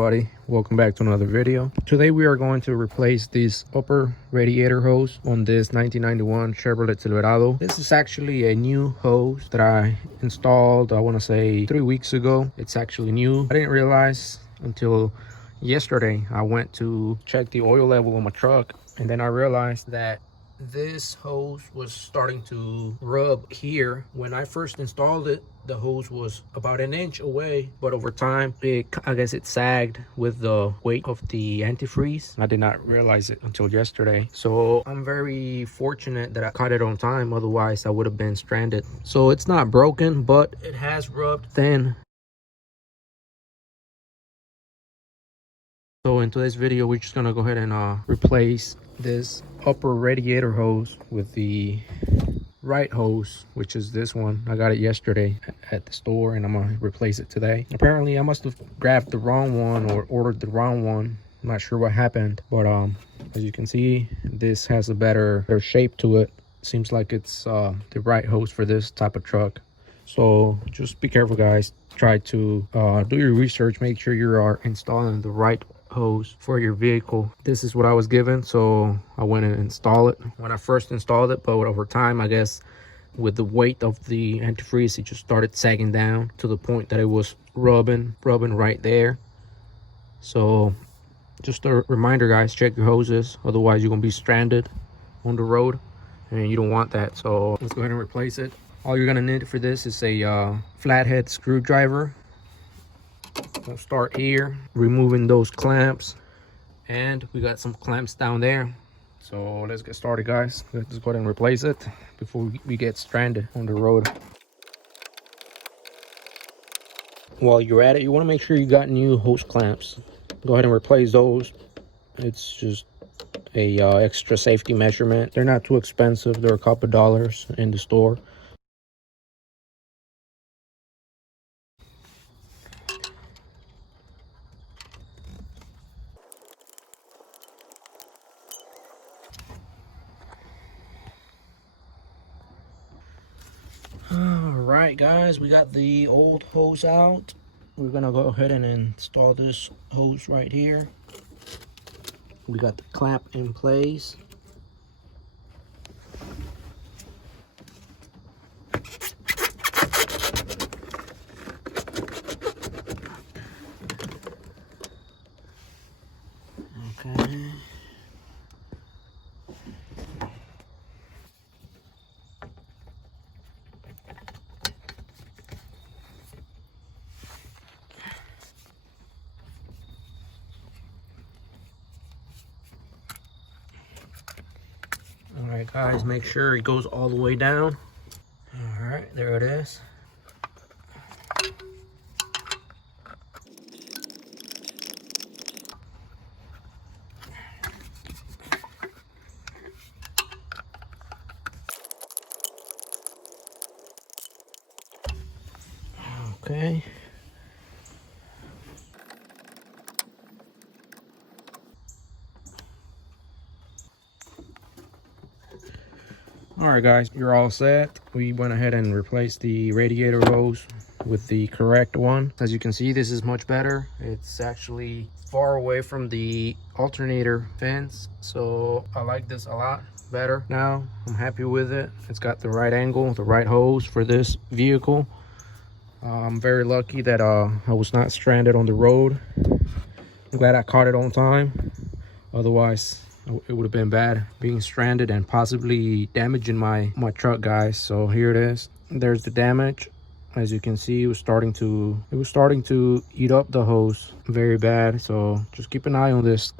everybody, welcome back to another video. Today we are going to replace this upper radiator hose on this 1991 Chevrolet Silverado. This is actually a new hose that I installed, I want to say 3 weeks ago. It's actually new. I didn't realize until yesterday. I went to check the oil level on my truck, and then I realized that this hose was starting to rub here. When I first installed it, the hose was about an inch away, but over time I guess it sagged with the weight of the antifreeze. I did not realize it until yesterday, so I'm very fortunate that I caught it on time, otherwise I would have been stranded. So it's not broken, but it has rubbed thin. So in today's video, we're just gonna go ahead and replace this upper radiator hose with the right hose, which is this one. I got it yesterday at the store, and I'm gonna replace it today. Apparently I must have grabbed the wrong one or ordered the wrong one. I'm not sure what happened, but as you can see, this has a better shape to it. Seems like it's the right hose for this type of truck. So just be careful, guys. Try to do your research, make sure you are installing the right hose for your vehicle. This is what I was given, so I went and installed it when I first installed it, but over time, I guess with the weight of the antifreeze, it just started sagging down to the point that it was rubbing right there. So just a reminder, guys, check your hoses, otherwise you're gonna be stranded on the road, and you don't want that. So let's go ahead and replace it. All you're gonna need for this is a flathead screwdriver. We'll start here, removing those clamps, and we got some clamps down there. So let's get started, guys. Let's go ahead and replace it before we get stranded on the road. While you're at it, you want to make sure you got new hose clamps. Go ahead and replace those. It's just a extra safety measurement. They're not too expensive. They're a couple dollars in the store. Alright, guys, we got the old hose out. We're gonna go ahead and install this hose right here. We got the clamp in place. Okay. All right, guys, make sure it goes all the way down. All right, there it is. Okay. All right, guys, you're all set. We went ahead and replaced the radiator hose with the correct one. As you can see, this is much better. It's actually far away from the alternator fence, so I like this a lot better now. I'm happy with it. It's got the right angle, the right hose for this vehicle. I'm very lucky that I was not stranded on the road. I'm glad I caught it on time. Otherwise, it would have been bad being stranded and possibly damaging my truck, guys. So here it is. There's the damage. As you can see, it was starting to eat up the hose very bad. So just keep an eye on this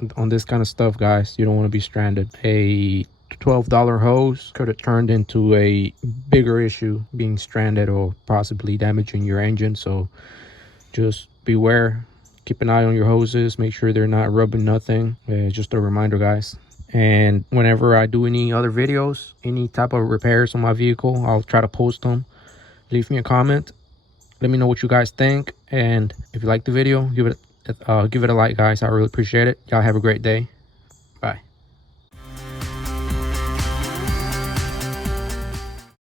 kind of stuff, guys. You don't want to be stranded. A $12 hose could have turned into a bigger issue, being stranded or possibly damaging your engine. So just beware. Keep an eye on your hoses, make sure they're not rubbing nothing. Just a reminder, guys. And whenever I do any other videos, any type of repairs on my vehicle, I'll try to post them. Leave me a comment, let me know what you guys think, and if you like the video, give it a like, guys. I really appreciate it. Y'all have a great day.